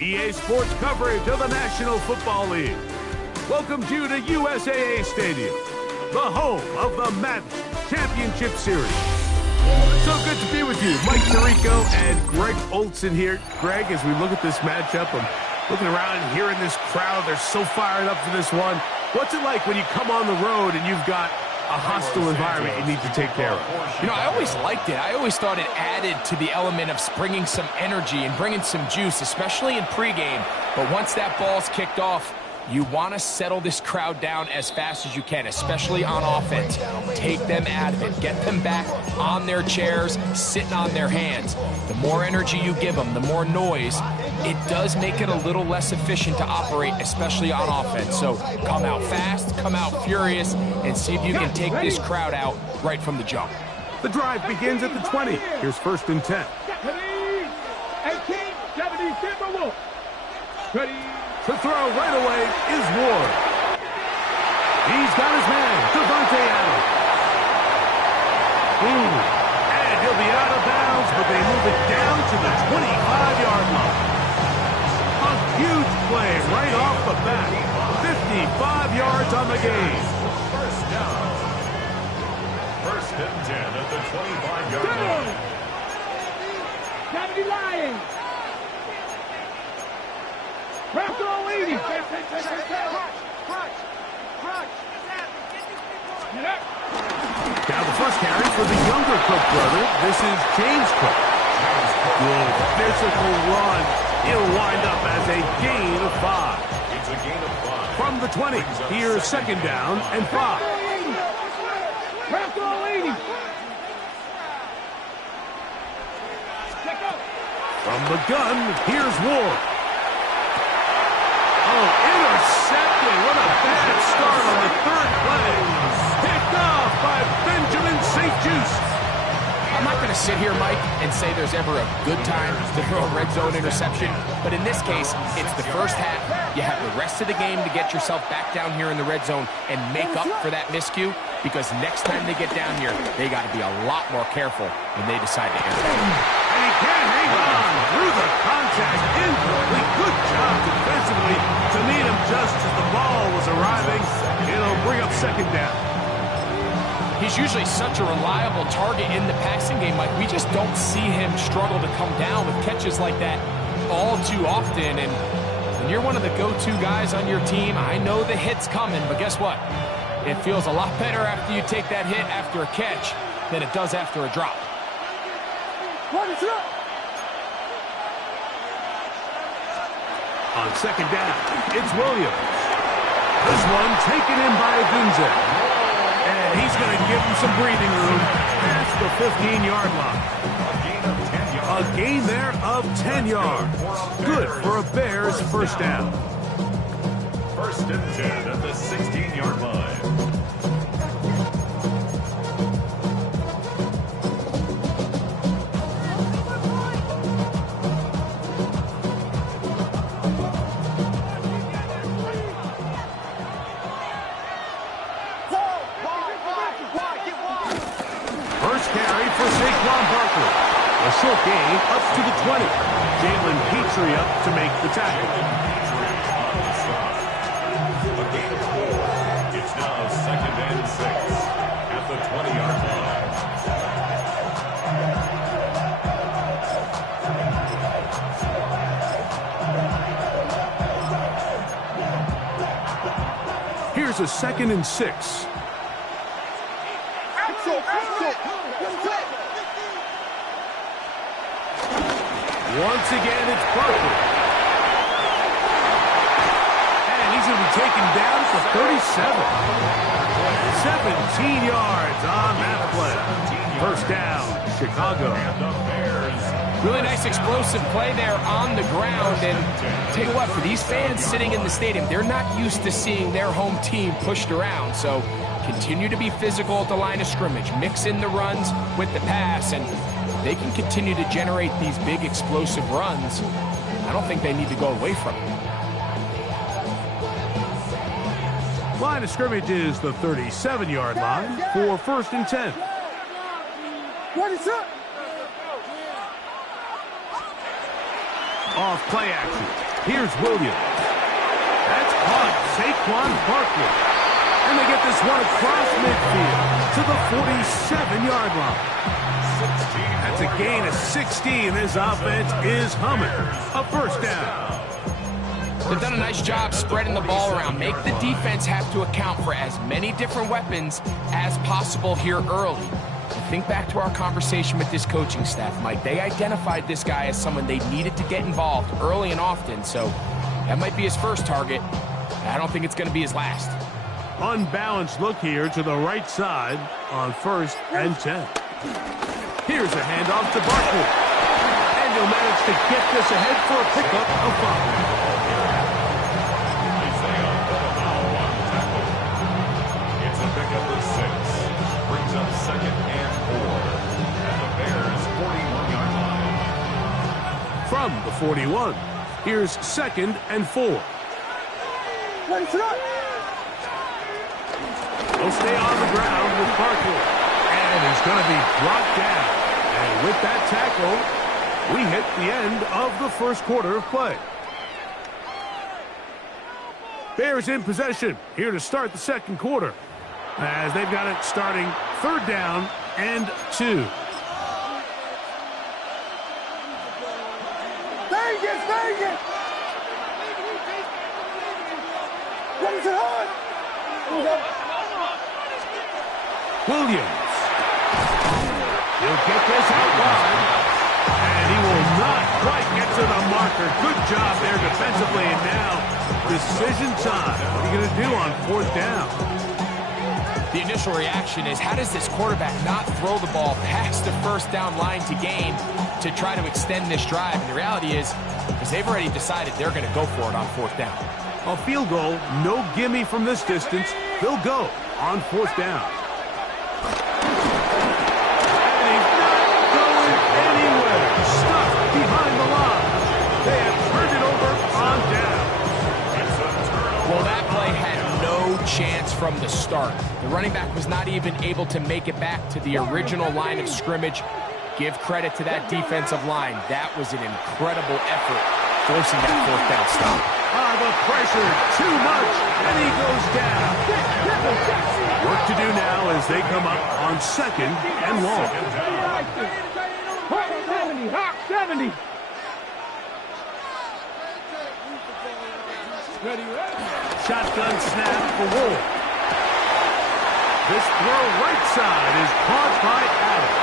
EA Sports coverage of the National Football League welcomes you to USAA Stadium, the home of the MUT Championship Series. So good to be with you. Mike Tirico and Greg Olson here. Greg, as we look at this matchup, I'm looking around and hearing this crowd. They're so fired up for this one. What's it like when you come on the road and you've got a hostile environment you need to take care of? You know, I always liked it. I always thought it added to the element of bringing some energy and bringing some juice, especially in pregame. But once that ball's kicked off, you want to settle this crowd down as fast as you can, especially on offense. Take them out of it. Get them back on their chairs, sitting on their hands. The more energy you give them, the more noise, it does make it a little less efficient to operate, especially on offense. So come out fast, come out furious, and see if you can take this crowd out right from the jump. The drive begins at the 20. Here's 1st and 10. Ready. To throw right away is Ward. He's got his man, Devontae Adams. And he'll be out of bounds, but they move it down to the 25-yard line. A huge play right off the bat. 55 yards on the game. First down. 1st and 10 at the 25-yard line. Gravity Lions. Raptor leading. Now the first carry for the younger Cook brother. This is James Cook. Good physical run. It'll wind up as a gain of 5. It's a gain of 5. From the 20, here's 2nd down and 5. Raptor leading. From the gun, here's Ward. Oh, intercepted. What a bad start on the 3rd play. Picked off by Benjamin St. Just. I'm not going to sit here, Mike, and say there's ever a good time to throw a red zone interception. But in this case, it's the first half. You have the rest of the game to get yourself back down here in the red zone and make up for that miscue, because next time they get down here, they got to be a lot more careful when they decide to enter. And he can't hang on through the contact. Incomplete. Good job defensively to meet him just as the ball was arriving. It'll bring up 2nd down. He's usually such a reliable target in the passing game, Mike. We just don't see him struggle to come down with catches like that all too often. And when you're one of the go-to guys on your team, I know the hit's coming, but guess what? It feels a lot better after you take that hit after a catch than it does after a drop. On 2nd down, it's Williams. This one taken in by Gunze. And he's going to give him some breathing room past the 15-yard line. A gain there of 10 yards. Good for a Bears 1st down. 1st and 10 at the 16-yard line. A short gain up to the 20. Jalen Petrie up to make the tackle. A gain of 4. It's now 2nd and 6 at the 20-yard line. Here's a 2nd and 6. Once again, it's Parker. And he's going to be taken down for 37. 17 yards on that play. 1st down, Chicago. Really nice explosive play there on the ground. And tell you what, for these fans sitting in the stadium, they're not used to seeing their home team pushed around. So continue to be physical at the line of scrimmage. Mix in the runs with the pass, and they can continue to generate these big explosive runs. I don't think they need to go away from it. Line of scrimmage is the 37-yard line for 1st and 10. What is up? off play action. Here's Williams. That's caught. Saquon Barkley. And they get this one across midfield to the 47-yard line. That's a gain of 16. This offense is humming. A first down. They've done a nice job spreading the ball around. Make the defense have to account for as many different weapons as possible here early. Think back to our conversation with this coaching staff, Mike. They identified this guy as someone they needed to get involved early and often, so that might be his first target. I don't think it's going to be his last. Unbalanced look here to the right side on 1st and 10. Here's a handoff to Barkley. And he'll manage to get this ahead for a pickup of 5. It's a pickup of 6. Brings up 2nd and 4. And the Bears 41-yard line. From the 41, here's 2nd and 4. He'll stay on the ground with Barkley. And he's going to be brought down. And with that tackle, we hit the end of the first quarter of play. Bears in possession here to start the second quarter, as they've got it starting 3rd down and 2. Williams. He'll get this out wide. And he will not quite get to the marker. Good job there defensively. And now, decision time. What are you going to do on 4th down? The initial reaction is, how does this quarterback not throw the ball past the 1st down line to gain to try to extend this drive? And the reality is, because they've already decided they're going to go for it on 4th down. A field goal, no gimme from this distance. They'll go on 4th down. And he's not going anywhere. Stuck behind the line. They have turned it over on down. Well, that play had no chance from the start. The running back was not even able to make it back to the original line of scrimmage. Give credit to that defensive line. That was an incredible effort, forcing that 4th down stop. The pressure, too much, and he goes down. Work to do now as they come up on 2nd and long. 70. Shotgun snap for Wolf. This throw right side is caught by Adams.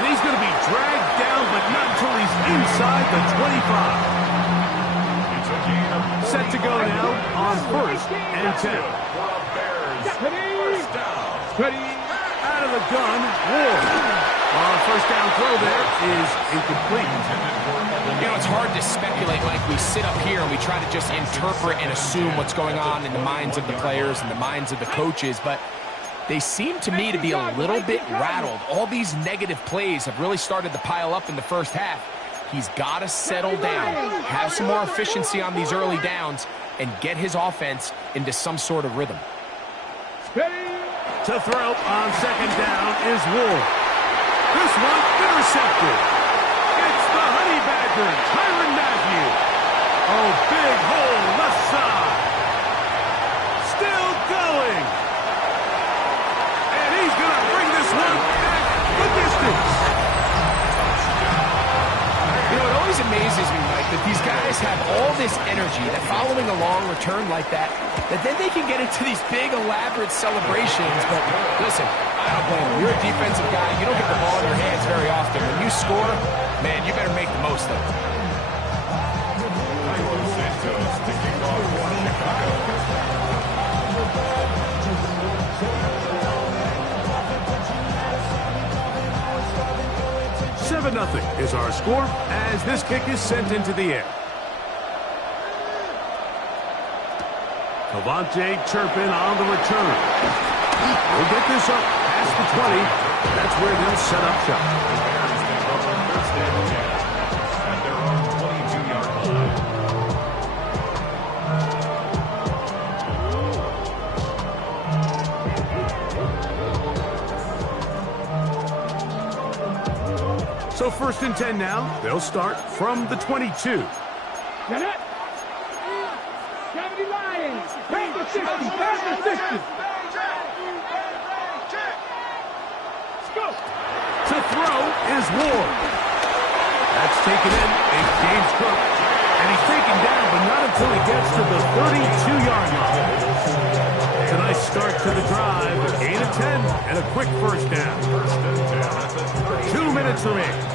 And he's going to be dragged down, but not until he's inside the 25. Set to go now on 1st and 10. Out of the gun, Ward. First down throw there is incomplete. You know, it's hard to speculate, Mike. We sit up here and we try to just interpret and assume what's going on in the minds of the players and the minds of the coaches, but they seem to me to be a little bit rattled. All these negative plays have really started to pile up in the first half. He's got to settle down, have some more efficiency on these early downs, and get his offense into some sort of rhythm. To throw on 2nd down is Ward. This one intercepted. It's the Honey Badger, Tyrann Mathieu. Oh, big hole left side. Still going. And he's going to bring this one back the distance. You know, it always amazes me, Mike, that these guys have all this energy, that following a long return like that then they can get into these big, elaborate celebrations. But listen, I don't blame them. You're a defensive guy. You don't get the ball in your hands very often. When you score, man, you better make the most of it. Nothing is our score as this kick is sent into the air. Cavante Turpin on the return. We'll get this up past the 20. That's where they'll set up shop. At their own 22-yard line. So first and 10 now. They'll start from the 22. Get it. 70 Lions. Pass the 60. Pass the 60. Go. To throw is Ward. That's taken in. It's James Cook. And he's taken down, but not until he gets to the 32-yard line. It's a nice start to the drive. A gain of 10 and a quick first down. 2 minutes remaining.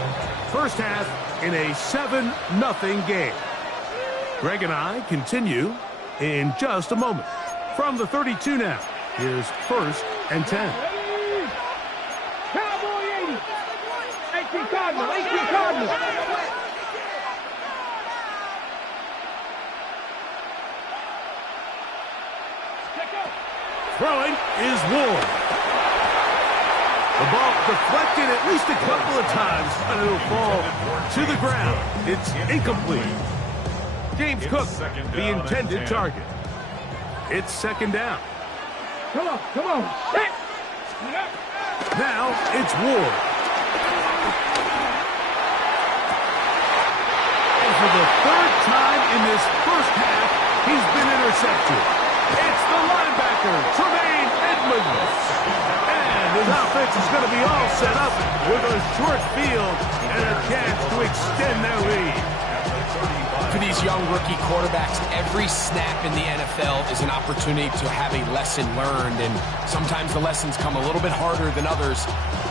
First half in a 7-0 game. Greg and I continue in just a moment. From the 32 now, here's first and 10. Cowboy 80. 18 Cardinal. 18 Cardinal. Throwing is Ward. The ball deflected at least a couple of times, and it'll fall to the ground. It's incomplete. James Cook, the intended target. It's second down. Come on, come on. Hit. Now it's Ward. And for the third time in this first half, he's been intercepted. It's the linebacker, Tremaine Edmonds. And his offense is going to be all set up with a short field and a chance to extend their lead. For these young rookie quarterbacks, every snap in the NFL is an opportunity to have a lesson learned, and sometimes the lessons come a little bit harder than others.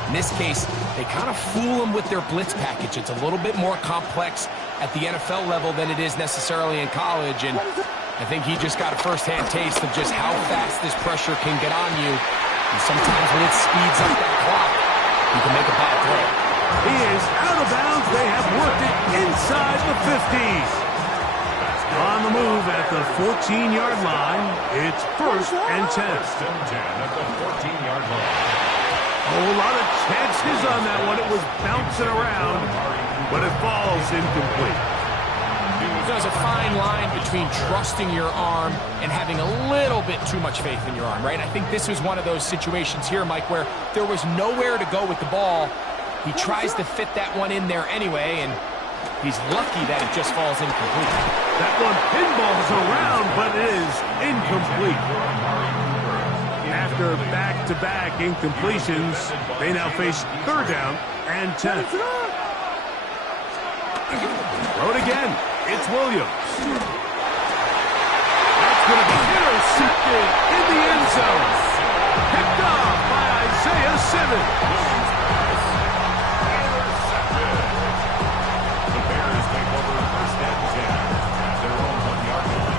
In this case, they kind of fool them with their blitz package. It's a little bit more complex at the NFL level than it is necessarily in college, and I think he just got a first-hand taste of just how fast this pressure can get on you. And sometimes when it speeds up that clock, you can make a bad throw. He is out of bounds. They have worked it inside the 50. On the move at the 14-yard line, it's first and 10. First and 10 at the 14-yard line. A whole lot of chances on that one. It was bouncing around, but it falls incomplete. There's a fine line between trusting your arm and having a little bit too much faith in your arm, right? I think this was one of those situations here, Mike, where there was nowhere to go with the ball. He tries to fit that one in there anyway, and he's lucky that it just falls incomplete. That one pinballs around, but it is incomplete. After back-to-back incompletions, they now face third down and 10. Throw it again. It's Williams. That's going to be intercepted in the end zone. Picked off by Isaiah Simmons. The Bears take over first and 10 at their own 1-yard line.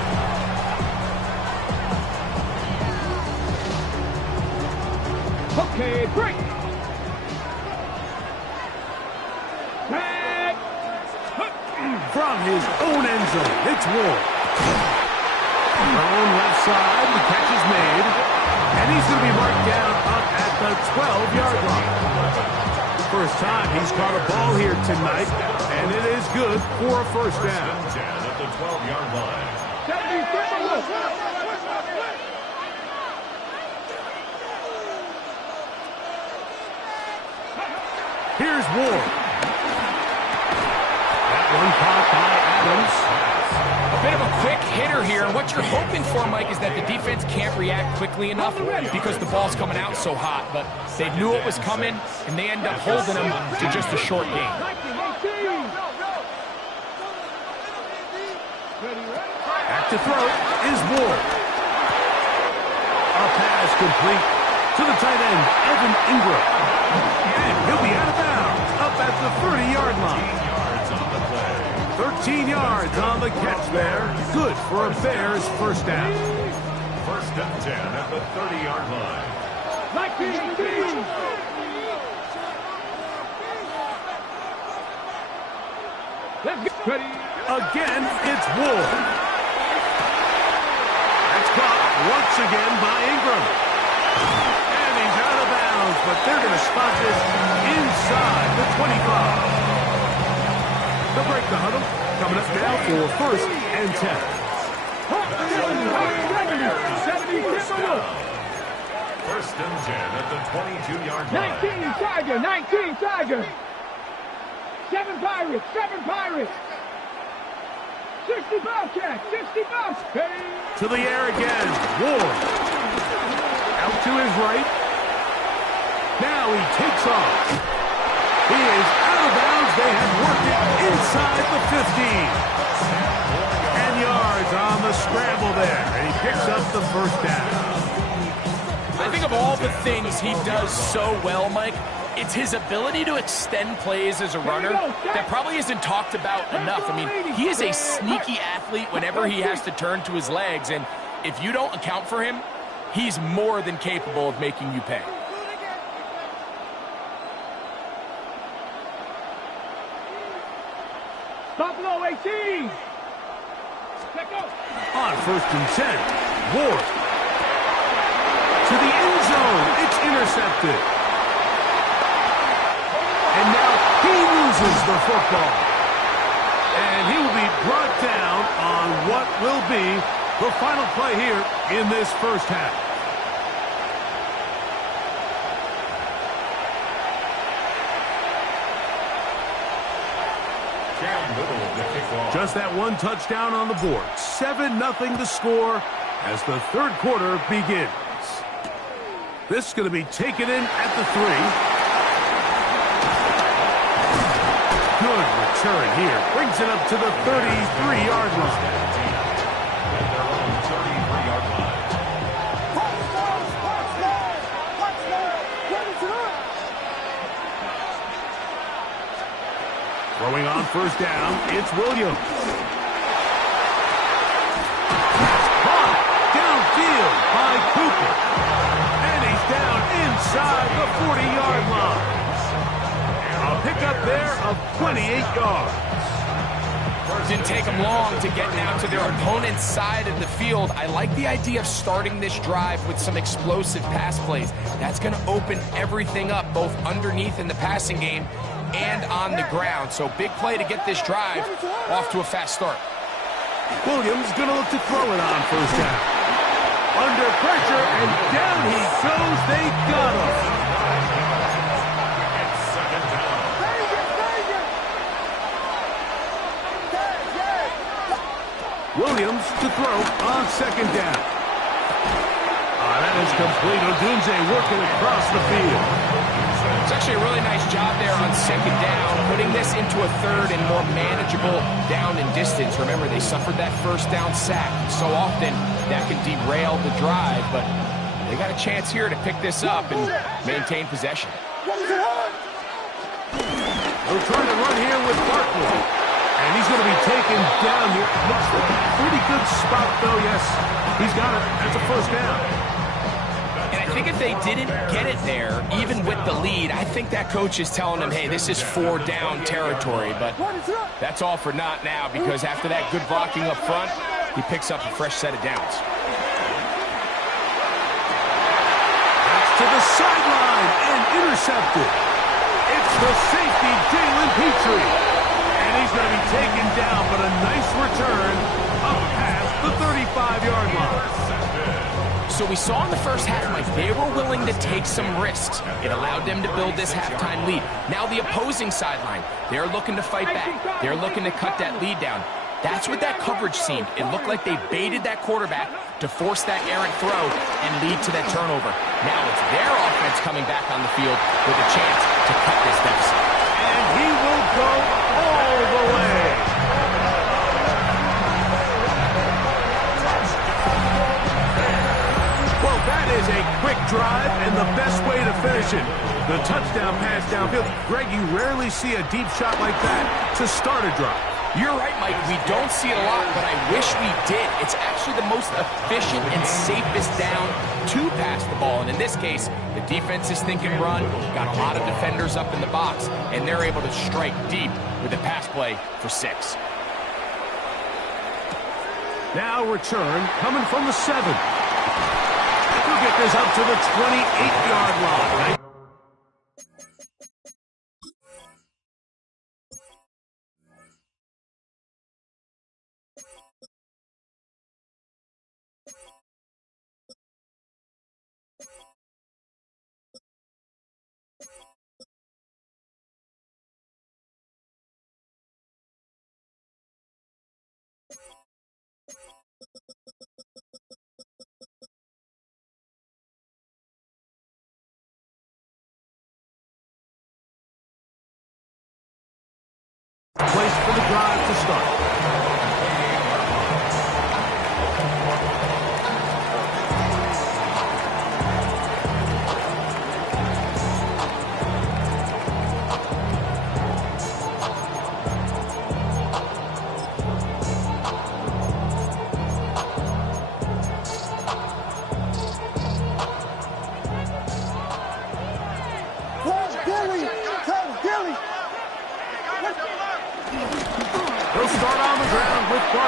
Okay, break. From his own end zone, it's Ward. Thrown left side, the catch is made, and he's going to be marked down up at the 12-yard line. First time he's caught a ball here tonight, and it is good for a first down. First and 10 at the 12-yard line. Here's Ward. One caught by Adams. A bit of a quick hitter here, and what you're hoping for, Mike, is that the defense can't react quickly enough because the ball's coming out so hot, but they knew it was coming, and they end up holding them to just a short gain. Back to throw is Ward. A pass complete to the tight end, Evan Ingram. And he'll be out of bounds up at the 30-yard line. 13 yards on the catch there. Good for a Bears first down. First and 10 at the 30-yard line. Again, it's Ward. That's caught once again by Ingram. And he's out of bounds, but they're going to spot this inside the 25. They'll break the huddle. Coming up now for first and 10. First and 10 at the 22-yard line. 19 Tiger, 19 Tiger. Seven Pirates, 60 Bobcats, 60 Bobs. To the air again. Ward. Out to his right. Now he takes off. He is out of bounds. They have worked it inside the 15. 10 yards on the scramble there. And he picks up the first down. I think of all the things he does so well, Mike, it's his ability to extend plays as a runner that probably isn't talked about enough. I mean, he is a sneaky athlete whenever he has to turn to his legs, and if you don't account for him, he's more than capable of making you pay. Buffalo 18. Let go. On 1st and 10, Ward. To the end zone. It's intercepted. And now he loses the football. And he will be brought down on what will be the final play here in this first half. Just that one touchdown on the board. 7-0 the score as the third quarter begins. This is going to be taken in at the 3. Good return here. Brings it up to the 33-yard line. Throwing on first down, it's Williams. Caught downfield by Cooper. And he's down inside the 40-yard line. A pickup there of 28 yards. Didn't take them long to get down to their opponent's side of the field. I like the idea of starting this drive with some explosive pass plays. That's going to open everything up, both underneath in the passing game and on the ground. So big play to get this drive off to a fast start. Williams going to look to throw it on first down. Under pressure, and down he goes. They got him. Williams to throw on second down. That is complete. Odunze working across the field. It's actually a really nice job there on second down, putting this into a third and more manageable down and distance. Remember, they suffered that first down sack. So often that can derail the drive, but they got a chance here to pick this up and maintain possession. They're trying to run here with Barkley. And he's going to be taken down here. Looks like a pretty good spot, though. Yes, he's got it. That's a first down. And I think if they didn't get it there, even with the lead, I think that coach is telling them, hey, this is 4-down territory. But that's all for naught now, because after that good blocking up front, he picks up a fresh set of downs. That's to the sideline and intercepted. It's the safety, Jalen Petrie. And he's going to be taken down, but a nice return up past the 35-yard line. So we saw in the first half, Mike, they were willing to take some risks. It allowed them to build this halftime lead. Now the opposing sideline, they're looking to fight back. They're looking to cut that lead down. That's what that coverage seemed. It looked like they baited that quarterback to force that errant throw and lead to that turnover. Now it's their offense coming back on the field with a chance to cut this deficit. And he will go all the way. Well, that is a quick drive and the best way to finish it. The touchdown pass downfield. Greg, you rarely see a deep shot like that to start a drive. You're right, Mike. We don't see it a lot, but I wish we did. It's actually the most efficient and safest down to pass the ball. And in this case, the defense is thinking run, got a lot of defenders up in the box, and they're able to strike deep with the pass play for 6. Now return coming from the 7. He'll get this up to the 28-yard line.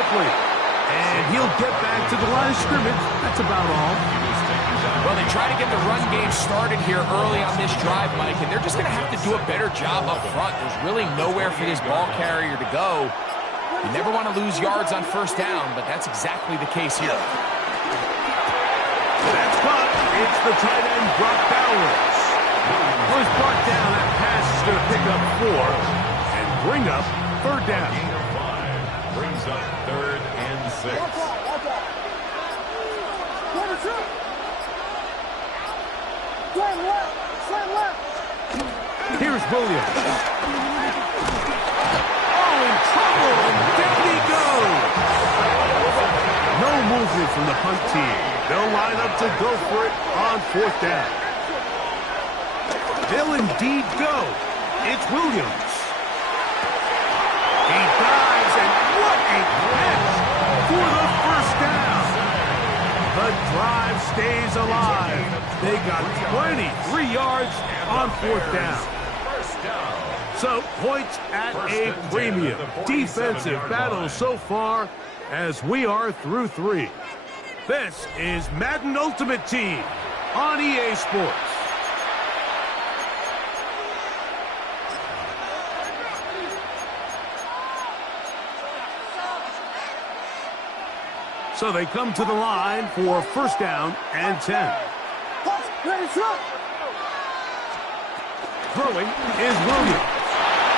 Barkley. And he'll get back to the line of scrimmage. That's about all. Well, they try to get the run game started here early on this drive, Mike, and they're just going to have to do a better job up front. There's really nowhere for this ball carrier to go. You never want to lose yards on first down, but that's exactly the case here. That's caught. It's the tight end, Brock Bowers. Was brought down. That pass is going to pick up 4 and bring up third down. Gain of 5 brings up 3rd and 6. Here's Williams. Oh, in trouble, and down he goes. No movement from the punt team. They'll line up to go for it on 4th down. They'll indeed go. It's Williams. He dives, and what a catch for the first down. The drive stays alive. They got 23 yards on 4th down. So, points at a premium. Defensive battle so far as we are through 3. This is Madden Ultimate Team on EA Sports. So they come to the line for first down and 10. Throwing is Williams.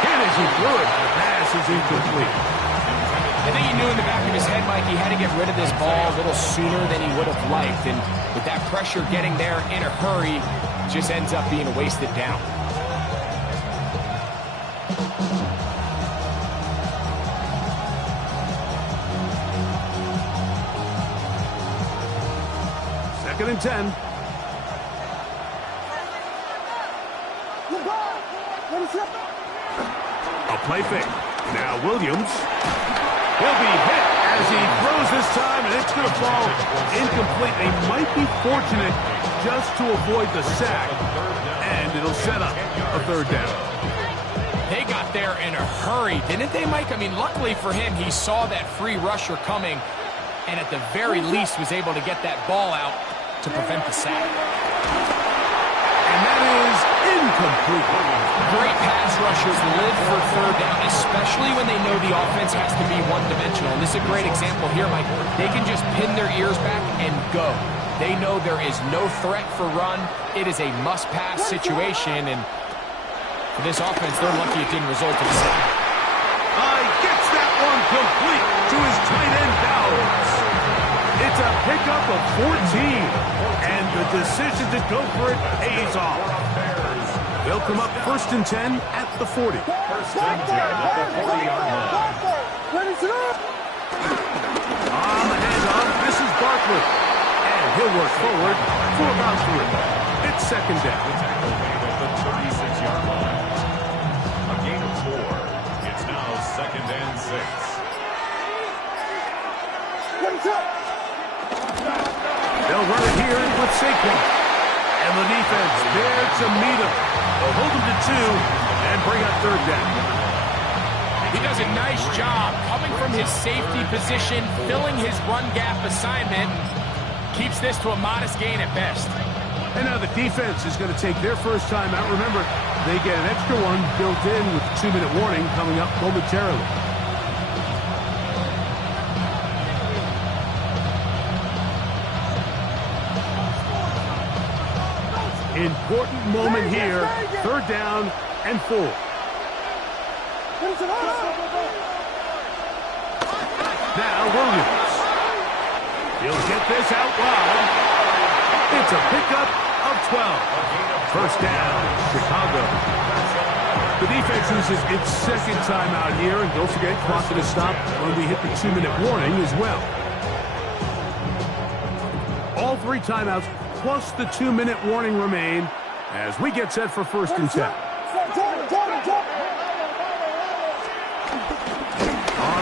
Hit as he threw it. The pass is incomplete. I think he knew in the back of his head, Mike, he had to get rid of this ball a little sooner than he would have liked. And with that pressure getting there in a hurry, just ends up being a wasted down. Second and 10. A play fake. Now Williams. He'll be hit as he throws this time, and it's going to fall incomplete. They might be fortunate just to avoid the sack, and it'll set up a third down. They got there in a hurry, didn't they, Mike? I mean, luckily for him, he saw that free rusher coming, and at the very least was able to get that ball out to prevent the sack. And that is incomplete. Great pass rushers live for third down, especially when they know the offense has to be one-dimensional. And this is a great example here, Mike. They can just pin their ears back and go. They know there is no threat for run. It is a must-pass situation, and for this offense, they're lucky it didn't result in a sack. Gets that one complete to his tight end, Bowers. It's a pickup of 14, and the decision to go for it pays off. They'll come up first and 10 at the 40. First and 10 at the 40-yard line. On the handoff, this is Barkley. And he'll work forward for about 3. It's second down. The tackle made at the 36-yard line. A gain of 4. It's now second and 6. They'll run it here with Saquon. And the defense there to meet him. They'll hold him to 2 and bring up third down. He does a nice job coming from his safety position, filling his run gap assignment, keeps this to a modest gain at best. And now the defense is going to take their first time out. Remember, they get an extra one built in with the 2-minute warning coming up momentarily. Important moment here. Third down and 4. Now Williams. He'll get this out wide. It's a pickup of 12. First down, Chicago. The defense uses its second timeout here, and don't forget, clock to stop when we hit the 2-minute warning as well. All 3 timeouts plus the 2-minute warning remain as we get set for first and 10. On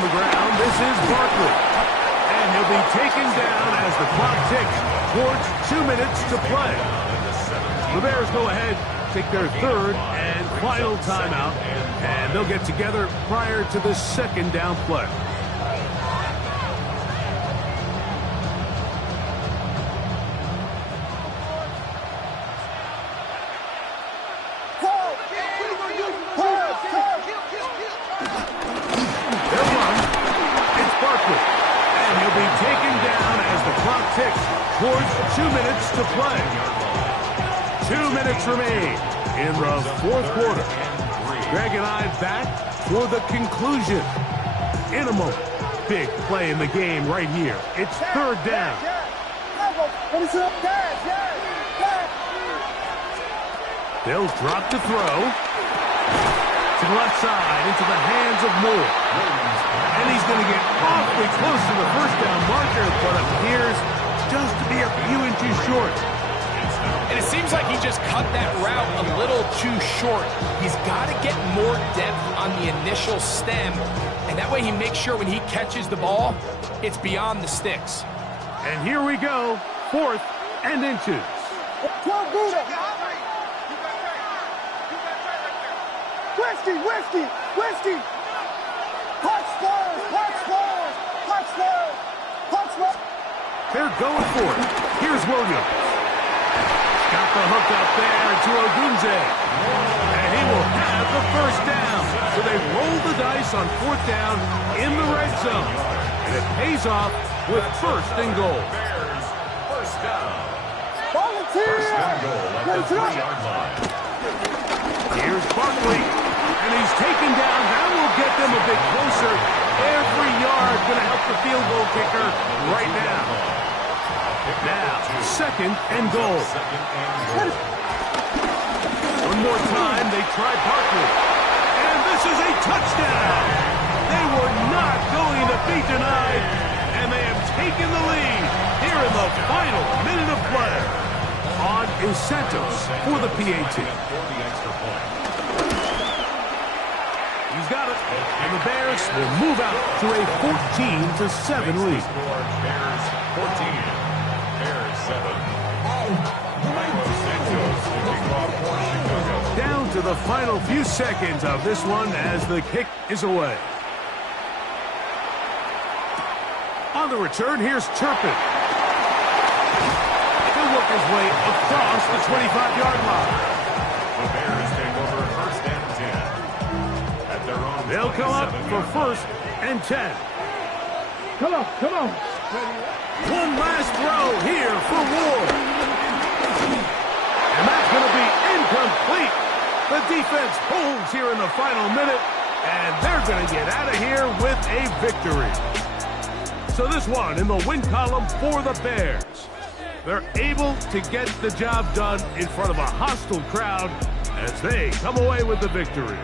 the ground, this is Barkley. And he'll be taken down as the clock ticks towards 2 minutes to play. The Bears go ahead, take their third and final timeout, and they'll get together prior to the second down play. will be taken down as the clock ticks towards 2 minutes to play. 2 minutes remain in the fourth quarter. Greg and I back for the conclusion in a moment. Big play in the game right here. It's third down. They'll drop to throw. To the left side, into the hands of Moore. And he's going to get awfully close to the first down marker, but appears just to be a few inches short. And it seems like he just cut that route a little too short. He's got to get more depth on the initial stem, and that way he makes sure when he catches the ball, it's beyond the sticks. And here we go, 4th and inches. Whiskey! Punch forward! They're going for it. Here's Williams. Got the hook up there to Ogunze. And he will have the first down. So they roll the dice on 4th down in the red zone. And it pays off with 1st and goal. Bears, first down. Volunteer! First and goal at the 3-yard line. Here's Barkley. And he's taken down. That will get them a bit closer. Every yard going to help the field goal kicker right now. Now, 2nd and goal. One more time, they try Barkley. And this is a touchdown. They were not going to be denied. And they have taken the lead here in the final minute of play. On is Santos for the PAT. He's got it, and the Bears will move out to a 14-7 lead. Bears 14, Bears 7. Santos will kick off for Chicago. Down to the final few seconds of this one as the kick is away. On the return, here's Turpin. He'll work his way across the 25-yard line. The Bears take over 1st and 10. At their own They'll come up for 27-yard 1st and 10. Come on. One last throw here for Ward. And that's going to be incomplete. The defense holds here in the final minute, and they're going to get out of here with a victory. So this one in the win column for the Bears. They're able to get the job done in front of a hostile crowd as they come away with the victory.